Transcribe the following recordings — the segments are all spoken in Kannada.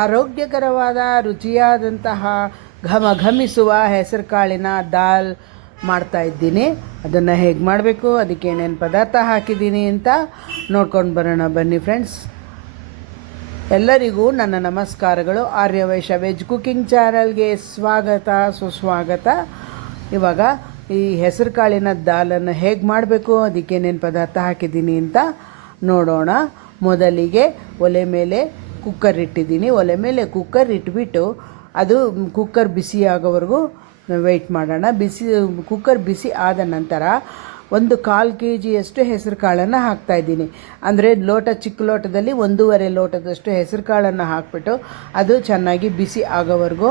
ಆರೋಗ್ಯಕರವಾದ ರುಚಿಯಾದಂತಹ ಘಮಿಸುವ ಹೆಸರು ಕಾಳಿನ ದಾಲ್ ಮಾಡ್ತಾಯಿದ್ದೀನಿ. ಅದನ್ನು ಹೇಗೆ ಮಾಡಬೇಕು, ಅದಕ್ಕೆ ಏನೇನು ಪದಾರ್ಥ ಹಾಕಿದ್ದೀನಿ ಅಂತ ನೋಡ್ಕೊಂಡು ಬರೋಣ ಬನ್ನಿ ಫ್ರೆಂಡ್ಸ್. ಎಲ್ಲರಿಗೂ ನನ್ನ ನಮಸ್ಕಾರಗಳು. ಆರ್ಯವೈಶ್ಯ ವೆಜ್ ಕುಕಿಂಗ್ ಚಾನಲ್ಗೆ ಸ್ವಾಗತ ಸುಸ್ವಾಗತ. ಇವಾಗ ಈ ಹೆಸರು ಕಾಳಿನ ದಾಲನ್ನು ಹೇಗೆ ಮಾಡಬೇಕು, ಅದಕ್ಕೆ ಏನೇನು ಪದಾರ್ಥ ಹಾಕಿದ್ದೀನಿ ಅಂತ ನೋಡೋಣ. ಮೊದಲಿಗೆ ಒಲೆ ಮೇಲೆ ಕುಕ್ಕರ್ ಇಟ್ಟಿದ್ದೀನಿ. ಒಲೆ ಮೇಲೆ ಕುಕ್ಕರ್ ಇಟ್ಬಿಟ್ಟು ಅದು ಕುಕ್ಕರ್ ಬಿಸಿ ಆಗೋವರೆಗೂ ವೆಯ್ಟ್ ಮಾಡೋಣ. ಕುಕ್ಕರ್ ಬಿಸಿ ಆದ ನಂತರ 1/4 kg ಹೆಸರು ಕಾಳನ್ನು ಹಾಕ್ತಾಯಿದ್ದೀನಿ. ಅಂದರೆ ಚಿಕ್ಕ ಲೋಟದಲ್ಲಿ 1.5 ಲೋಟದಷ್ಟು ಹೆಸರು ಕಾಳನ್ನು ಹಾಕ್ಬಿಟ್ಟು ಅದು ಚೆನ್ನಾಗಿ ಬಿಸಿ ಆಗೋವರೆಗೂ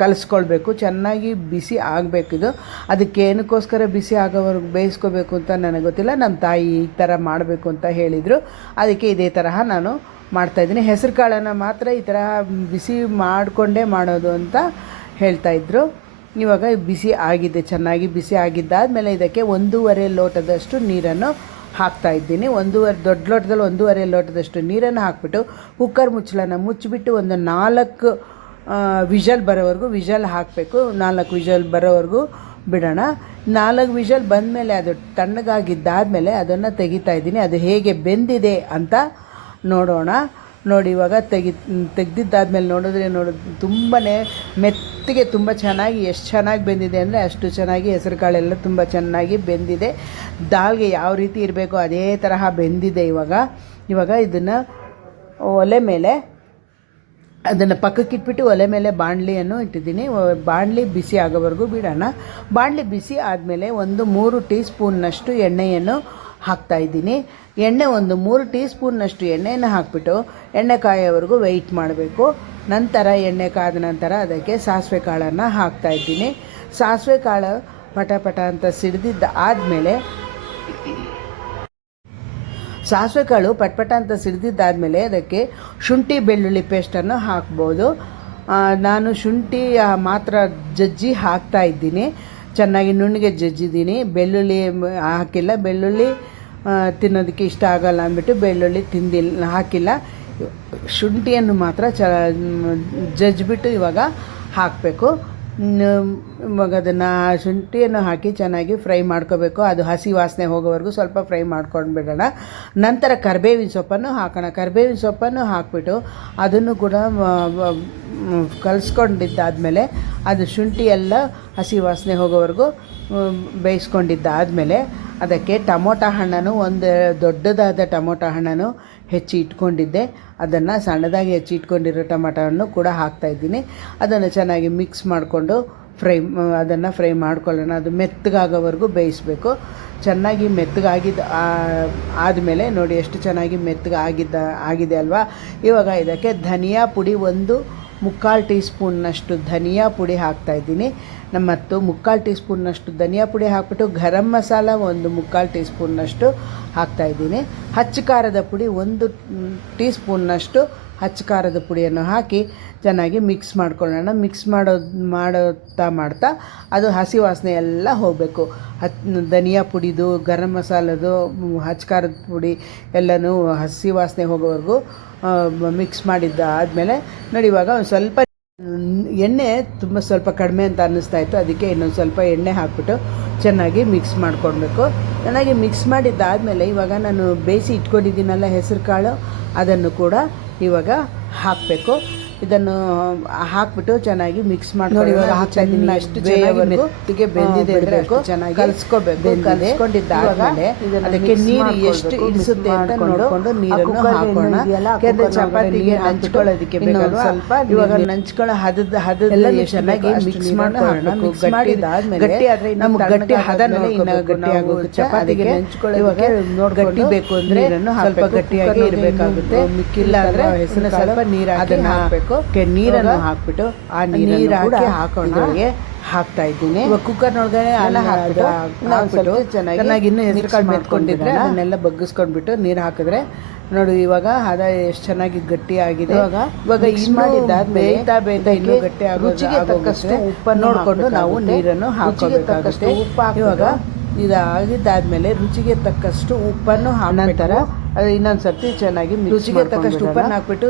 ಕಲಿಸ್ಕೊಳ್ಬೇಕು. ಚೆನ್ನಾಗಿ ಬಿಸಿ ಆಗಬೇಕಿದು. ಅದಕ್ಕೆ ಏನಕ್ಕೋಸ್ಕರ ಬಿಸಿ ಆಗೋವರೆಗೂ ಬೇಯಿಸ್ಕೋಬೇಕು ಅಂತ ನನಗೆ ಗೊತ್ತಿಲ್ಲ. ನಮ್ಮ ತಾಯಿ ಈ ಥರ ಮಾಡಬೇಕು ಅಂತ ಹೇಳಿದರು. ಅದಕ್ಕೆ ಇದೇ ತರಹ ನಾನು ಮಾಡ್ತಾಯಿದ್ದೀನಿ. ಹೆಸರು ಕಾಳನ್ನು ಮಾತ್ರ ಈ ಥರ ಬಿಸಿ ಮಾಡಿಕೊಂಡೇ ಮಾಡೋದು ಅಂತ ಹೇಳ್ತಾಯಿದ್ರು. ಇವಾಗ ಬಿಸಿ ಆಗಿದೆ, ಚೆನ್ನಾಗಿ ಬಿಸಿ ಆಗಿದ್ದಾದಮೇಲೆ ಇದಕ್ಕೆ 1.5 ಲೋಟದಷ್ಟು ನೀರನ್ನು ಹಾಕ್ತಾಯಿದ್ದೀನಿ. ದೊಡ್ಡ ಲೋಟದಲ್ಲಿ 1.5 ಲೋಟದಷ್ಟು ನೀರನ್ನು ಹಾಕ್ಬಿಟ್ಟು ಕುಕ್ಕರ್ ಮುಚ್ಚಳನ ಮುಚ್ಚಿಬಿಟ್ಟು ಒಂದು 4 ವಿಷಲ್ ಬರೋವರೆಗೂ ಹಾಕಬೇಕು. 4 ವಿಷಲ್ ಬರೋವರೆಗೂ ಬಿಡೋಣ. 4 ವಿಷಲ್ ಬಂದಮೇಲೆ ಅದು ತಣ್ಣಗಾಗಿದ್ದಾದಮೇಲೆ ಅದನ್ನು ತೆಗಿತಾಯಿದ್ದೀನಿ. ಅದು ಹೇಗೆ ಬೆಂದಿದೆ ಅಂತ ನೋಡೋಣ. ನೋಡಿ, ಇವಾಗ ತೆಗೆದಿದ್ದಾದ್ಮೇಲೆ ನೋಡೋದು ತುಂಬಾ ಮೆತ್ತಗೆ ತುಂಬ ಚೆನ್ನಾಗಿ, ಎಷ್ಟು ಚೆನ್ನಾಗಿ ಬೆಂದಿದೆ ಅಂದರೆ ಅಷ್ಟು ಚೆನ್ನಾಗಿ ಹೆಸರು ಕಾಳೆಲ್ಲ ತುಂಬ ಚೆನ್ನಾಗಿ ಬೆಂದಿದೆ. ದಾಲ್ಗೆ ಯಾವ ರೀತಿ ಇರಬೇಕು ಅದೇ ತರಹ ಬೆಂದಿದೆ. ಇವಾಗ ಇದನ್ನು ಒಲೆ ಮೇಲೆ ಅದನ್ನು ಪಕ್ಕಕ್ಕಿಟ್ಬಿಟ್ಟು ಒಲೆ ಮೇಲೆ ಬಾಣಲಿಯನ್ನು ಇಟ್ಟಿದ್ದೀನಿ. ಬಾಣಲಿ ಬಿಸಿ ಆಗೋವರೆಗೂ ಬಿಡೋಣ. ಬಾಣಲಿ ಬಿಸಿ ಆದಮೇಲೆ 3 ಟೀ ಸ್ಪೂನ್ನಷ್ಟು ಎಣ್ಣೆಯನ್ನು ಹಾಕ್ತಾಯಿದ್ದೀನಿ. ಎಣ್ಣೆ 3 ಟೀ ಸ್ಪೂನ್ನಷ್ಟು ಎಣ್ಣೆಯನ್ನು ಹಾಕಿಬಿಟ್ಟು ಎಣ್ಣೆ ಕಾಯೋವರೆಗೂ ವೆಯ್ಟ್ ಮಾಡಬೇಕು. ನಂತರ ಎಣ್ಣೆ ಕಾದ ನಂತರ ಅದಕ್ಕೆ ಸಾಸಿವೆ ಕಾಳನ್ನು ಹಾಕ್ತಾಯಿದ್ದೀನಿ. ಸಾಸಿವೆ ಕಾಳು ಪಟ ಅಂತ ಸಿಡಿದಿದ್ದ ಆದಮೇಲೆ ಸಾಸಿವೆ ಕಾಳು ಪಟ್ಪಟ ಅಂತ ಸಿಡಿದಿದ್ದಾದಮೇಲೆ ಅದಕ್ಕೆ ಶುಂಠಿ ಬೆಳ್ಳುಳ್ಳಿ ಪೇಸ್ಟನ್ನು ಹಾಕ್ಬೋದು. ನಾನು ಶುಂಠಿ ಮಾತ್ರ ಜಜ್ಜಿ ಹಾಕ್ತಾಯಿದ್ದೀನಿ. ಚೆನ್ನಾಗಿ ನುಣ್ಣಗೆ ಜಜ್ಜಿದ್ದೀನಿ. ಬೆಳ್ಳುಳ್ಳಿ ಹಾಕಿಲ್ಲ. ಬೆಳ್ಳುಳ್ಳಿ ತಿನ್ನೋದಕ್ಕೆ ಇಷ್ಟ ಆಗೋಲ್ಲ ಅಂದ್ಬಿಟ್ಟು ಬೆಳ್ಳುಳ್ಳಿ ಹಾಕಿಲ್ಲ. ಶುಂಠಿಯನ್ನು ಮಾತ್ರ ಜಜ್ಜಿಬಿಟ್ಟು ಇವಾಗ ಹಾಕಬೇಕು. ಇವಾಗ ಅದನ್ನು ಶುಂಠಿಯನ್ನು ಹಾಕಿ ಚೆನ್ನಾಗಿ ಫ್ರೈ ಮಾಡ್ಕೋಬೇಕು. ಅದು ಹಸಿ ವಾಸನೆ ಹೋಗೋವರೆಗೂ ಸ್ವಲ್ಪ ಫ್ರೈ ಮಾಡ್ಕೊಂಡು ಬಿಡೋಣ. ನಂತರ ಕರಿಬೇವಿನ ಸೊಪ್ಪನ್ನು ಹಾಕೋಣ. ಕರಿಬೇವಿನ ಸೊಪ್ಪನ್ನು ಹಾಕಿಬಿಟ್ಟು ಅದನ್ನು ಕೂಡ ಕಲಿಸ್ಕೊಂಡಿದ್ದಾದಮೇಲೆ ಅದು ಶುಂಠಿ ಎಲ್ಲ ಹಸಿ ವಾಸನೆ ಹೋಗೋವರೆಗೂ ಬೇಯಿಸ್ಕೊಂಡಿದ್ದಾದಮೇಲೆ ಅದಕ್ಕೆ ಟೊಮೊಟೊ ಹಣ್ಣನ್ನು ಒಂದು ದೊಡ್ಡದಾದ ಟೊಮೊಟೊ ಹಣ್ಣನ್ನು ಹೆಚ್ಚಿ ಇಟ್ಕೊಂಡಿದ್ದೆ. ಅದನ್ನು ಸಣ್ಣದಾಗಿ ಹೆಚ್ಚಿ ಇಟ್ಕೊಂಡಿರೋ ಟೊಮೊಟೊವನ್ನು ಕೂಡ ಹಾಕ್ತಾಯಿದ್ದೀನಿ. ಅದನ್ನು ಚೆನ್ನಾಗಿ ಮಿಕ್ಸ್ ಮಾಡಿಕೊಂಡು ಅದನ್ನು ಫ್ರೈ ಮಾಡ್ಕೊಳ್ಳೋಣ. ಅದು ಮೆತ್ತಗಾಗೋವರೆಗೂ ಬೇಯಿಸಬೇಕು. ಚೆನ್ನಾಗಿ ಆದಮೇಲೆ ನೋಡಿ ಎಷ್ಟು ಚೆನ್ನಾಗಿ ಆಗಿದೆ ಅಲ್ವಾ. ಇವಾಗ ಇದಕ್ಕೆ ಧನಿಯಾ ಪುಡಿ 1/4 ಟೀ ಸ್ಪೂನ್ನಷ್ಟು ಧನಿಯಾ ಪುಡಿ ಹಾಕ್ತಾಯಿದ್ದೀನಿ. ಮತ್ತು 3/4 ಟೀ ಸ್ಪೂನ್ನಷ್ಟು ಧನಿಯಾ ಪುಡಿ ಹಾಕ್ಬಿಟ್ಟು ಗರಂ ಮಸಾಲ 1/3 ಟೀ ಸ್ಪೂನ್ನಷ್ಟು ಹಾಕ್ತಾಯಿದ್ದೀನಿ. ಹಚ್ಚ ಖಾರದ ಪುಡಿ 1 ಟೀ ಸ್ಪೂನ್ನಷ್ಟು ಹಚ್ಚ ಖಾರದ ಪುಡಿಯನ್ನು ಹಾಕಿ ಚೆನ್ನಾಗಿ ಮಿಕ್ಸ್ ಮಾಡ್ಕೊಳ್ಳೋಣ. ಮಿಕ್ಸ್ ಮಾಡ್ತಾ ಅದು ಹಸಿ ವಾಸನೆ ಎಲ್ಲ ಹೋಗಬೇಕು. ಧನಿಯಾ ಪುಡಿದು, ಗರಂ ಮಸಾಲದು, ಹಚ್ಚ ಖಾರದ ಪುಡಿ ಎಲ್ಲನೂ ಹಸಿ ವಾಸನೆ ಹೋಗೋವರೆಗೂ ಮಿಕ್ಸ್ ಆದಮೇಲೆ ನೋಡಿ, ಇವಾಗ ಒಂದು ಸ್ವಲ್ಪ ಎಣ್ಣೆ ಸ್ವಲ್ಪ ಕಡಿಮೆ ಅಂತ ಅನ್ನಿಸ್ತಾಯಿತ್ತು. ಅದಕ್ಕೆ ಇನ್ನೊಂದು ಸ್ವಲ್ಪ ಎಣ್ಣೆ ಹಾಕ್ಬಿಟ್ಟು ಚೆನ್ನಾಗಿ ಮಿಕ್ಸ್ ಮಾಡ್ಕೊಳ್ಬೇಕು. ಚೆನ್ನಾಗಿ ಮಿಕ್ಸ್ ಮಾಡಿದ್ದಾದಮೇಲೆ ಇವಾಗ ನಾನು ಬೇಯಿಸಿ ಇಟ್ಕೊಂಡಿದ್ದೀನಲ್ಲ ಹೆಸರು ಕಾಳು, ಅದನ್ನು ಕೂಡ ಇವಾಗ ಹಾಕಬೇಕು. ಇದನ್ನು ಹಾಕ್ಬಿಟ್ಟು ಚೆನ್ನಾಗಿ ಮಿಕ್ಸ್ ಮಾಡಿ ಇವಾಗ ಹಾಕ್ತಾಯಿದ್ದೀನಿ. ಅಷ್ಟು ಮೆತ್ತಿಗೆ ಬೆಂದಿದೆ ಇರಬೇಕು. ಚೆನ್ನಾಗಿ ಕಲಿಸ್ಕೋಬೇಕು. ಕಲಿಸ್ಕೊಂಡಿದ್ದಾದ್ಮೇಲೆ ಅದಕ್ಕೆ ನೀರು ಎಷ್ಟು ಇಳಿಸುತ್ತೆ ಅಂತ ನೋಡಿಕೊಂಡು ನೀರನ್ನು ಹಾಕೋಣ. ಯಾಕೆಂದರೆ ಚಪಾತಿಗೆ ನಂಚ್ಕೊಳ್ಳೋದಕ್ಕೆ ಬೇಕಲ್ವಾ. ಸ್ವಲ್ಪ ಇವಾಗ ನಂಚ್ಕೊಳ್ಳೋ ಹದದಲ್ಲಿ ಚೆನ್ನಾಗಿ ಮಿಕ್ಸ್ ಮಾಡ್ಕೊಳ್ಳೋಣ. ಮಿಕ್ಸ್ ಮಾಡಿದ್ದಾದ್ಮೇಲೆ ಗಟ್ಟಿ ಆದರೆ ನಮ್ಗೆ ಗಟ್ಟಿ ಹದ ನೋಡಿ ಇನ್ನು ಗಟ್ಟಿ ಆಗೋಗುತ್ತೆ. ಚಪಾತಿಗೆ ನಂಚ್ಕೊಳ್ಳೋ ಇವಾಗ ಗಟ್ಟಿ ಬೇಕು ಅಂದರೆ ಸ್ವಲ್ಪ ಗಟ್ಟಿಯಾಗಿ ಇರಬೇಕಾಗುತ್ತೆ. ಮಿಕ್ಕಿಲ್ಲ ಅಂದರೆ ಹೆಸರು ಸ್ವಲ್ಪ ನೀರು ಅದನ್ನು ಹಾಕಬೇಕು. ನೀರನ್ನು ಹಾಕ್ಬಿಟ್ಟು ಆ ನೀರು ಹಾಕೊಂಡು ಹಾಕ್ತಾ ಇದ್ದೀನಿ. ಇವಾಗ ಕುಕ್ಕರ್ನೊಳಗಡೆ ಹಾಕ್ಬಿಟ್ಟು ಚೆನ್ನಾಗಿ ಇನ್ನೂ ಹೆಸರು ಕಾಳು ಮೆತ್ಕೊಂಡಿದ್ರೆ ಅದನ್ನೆಲ್ಲ ಬಗ್ಗಿಸ್ಕೊಂಡ್ಬಿಟ್ಟು ನೀರು ಹಾಕಿದ್ರೆ ನೋಡಿ ಇವಾಗ ಹದ ಎಷ್ಟು ಚೆನ್ನಾಗಿ ಗಟ್ಟಿ ಆಗಿದೆ. ಇವಾಗ ಬೇಯ್ತಾ ಇನ್ನೂ ಗಟ್ಟಿ ಆಗೋದು. ರುಚಿಗೆ ತಕ್ಕಷ್ಟು ಉಪ್ಪನ್ನು ನೋಡಿಕೊಂಡು ನಾವು ನೀರನ್ನು ಹಾಕೋಬೇಕಾಗುತ್ತೆ. ಇವಾಗ ಇದಾಗಿದ್ದಾದಮೇಲೆ ರುಚಿಗೆ ತಕ್ಕಷ್ಟು ಉಪ್ಪನ್ನು ನಂತರ ಅದು ಇನ್ನೊಂದು ಸರ್ತಿ ಚೆನ್ನಾಗಿ ರುಚಿಗೆ ತಕ್ಕಷ್ಟು ಉಪ್ಪನ್ನು ಹಾಕ್ಬಿಟ್ಟು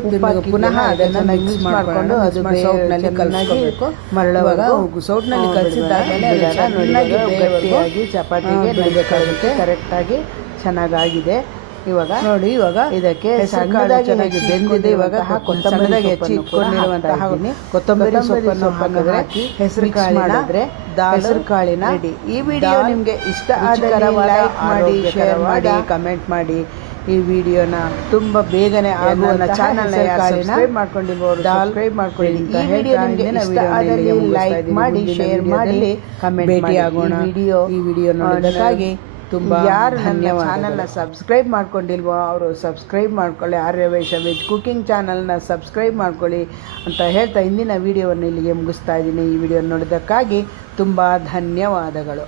ಪುನಃ ಅದನ್ನು ಮಿಕ್ಸ್ ಮಾಡಿಕೊಂಡು ಅದು ಸೌಟ್ನಲ್ಲಿ ಕಲಸಬೇಕು. ಮರಳುವಾಗ ಸೌಟ್ನಲ್ಲಿ ಕಲಸಿದ್ದಾದಮೇಲೆ ಚೆನ್ನಾಗಿ ಗಟ್ಟಿಯಾಗಿ ಚಪಾತಿಗೆ ನೈವೇದ್ಯಕ್ಕೆ ಕರೆಕ್ಟಾಗಿ ಚೆನ್ನಾಗಾಗಿದೆ. ಇವಾಗ ನೋಡಿ, ಇವಾಗ ಇದಕ್ಕೆ ಸಣ್ಣದಾಗಿ ಬೆಂದಿದೆ. ಇವಾಗ ಸಣ್ಣದಾಗಿ ಹೆಚ್ಚಿ ಇಟ್ಕೊಂಡಿರುವಂತಹ ಕೊತ್ತಂಬರಿ ಸೊಪ್ಪನ್ನು ಹಾಕಿ ಹೆಸರು ಕಾಳಿನ ರೆಡಿ. ಈ ವಿಡಿಯೋ ನಿಮಗೆ ಇಷ್ಟ ಆದರೆ ಲೈಕ್ ಮಾಡಿ, ಶೇರ್ ಮಾಡಿ, ಕಮೆಂಟ್ ಮಾಡಿ. ಈ ವಿಡಿಯೋನ ತುಂಬ ಬೇಗನೆ ಆಗುವ ಚಾನಲ್ನ ಸಬ್ಸ್ಕ್ರೈಬ್ ಮಾಡ್ಕೊಂಡಿರ್ಬೋದು, ಸಬ್ಸ್ಕ್ರೈಬ್ ಮಾಡ್ಕೊಳ್ಳಿ. ಈ ವಿಡಿಯೋ ನಿಮಗೆ ಇಷ್ಟ ಆದರೆ ಲೈಕ್ ಮಾಡಿ, ಶೇರ್ ಮಾಡಿ, ಕಮೆಂಟ್ ಭೇಟಿ ಆಗೋಣ. ಈ ವಿಡಿಯೋ ನೋಡೋದಕ್ಕಾಗಿ ತುಂಬ ಯಾರು ನನ್ನ ಚಾನಲ್ನ ಸಬ್ಸ್ಕ್ರೈಬ್ ಮಾಡ್ಕೊಂಡಿಲ್ವೋ ಅವರು ಸಬ್ಸ್ಕ್ರೈಬ್ ಮಾಡ್ಕೊಳ್ಳಿ. ಆರ್ಯ ವೈಶ್ಯ ವೆಜ್ ಕುಕಿಂಗ್ ಚಾನಲ್ನ ಸಬ್ಸ್ಕ್ರೈಬ್ ಮಾಡ್ಕೊಳ್ಳಿ ಅಂತ ಹೇಳ್ತಾ ಇಂದಿನ ವಿಡಿಯೋವನ್ನು ಇಲ್ಲಿಗೆ ಮುಗಿಸ್ತಾ ಇದ್ದೀನಿ. ಈ ವಿಡಿಯೋ ನೋಡೋದಕ್ಕಾಗಿ ತುಂಬ ಧನ್ಯವಾದಗಳು.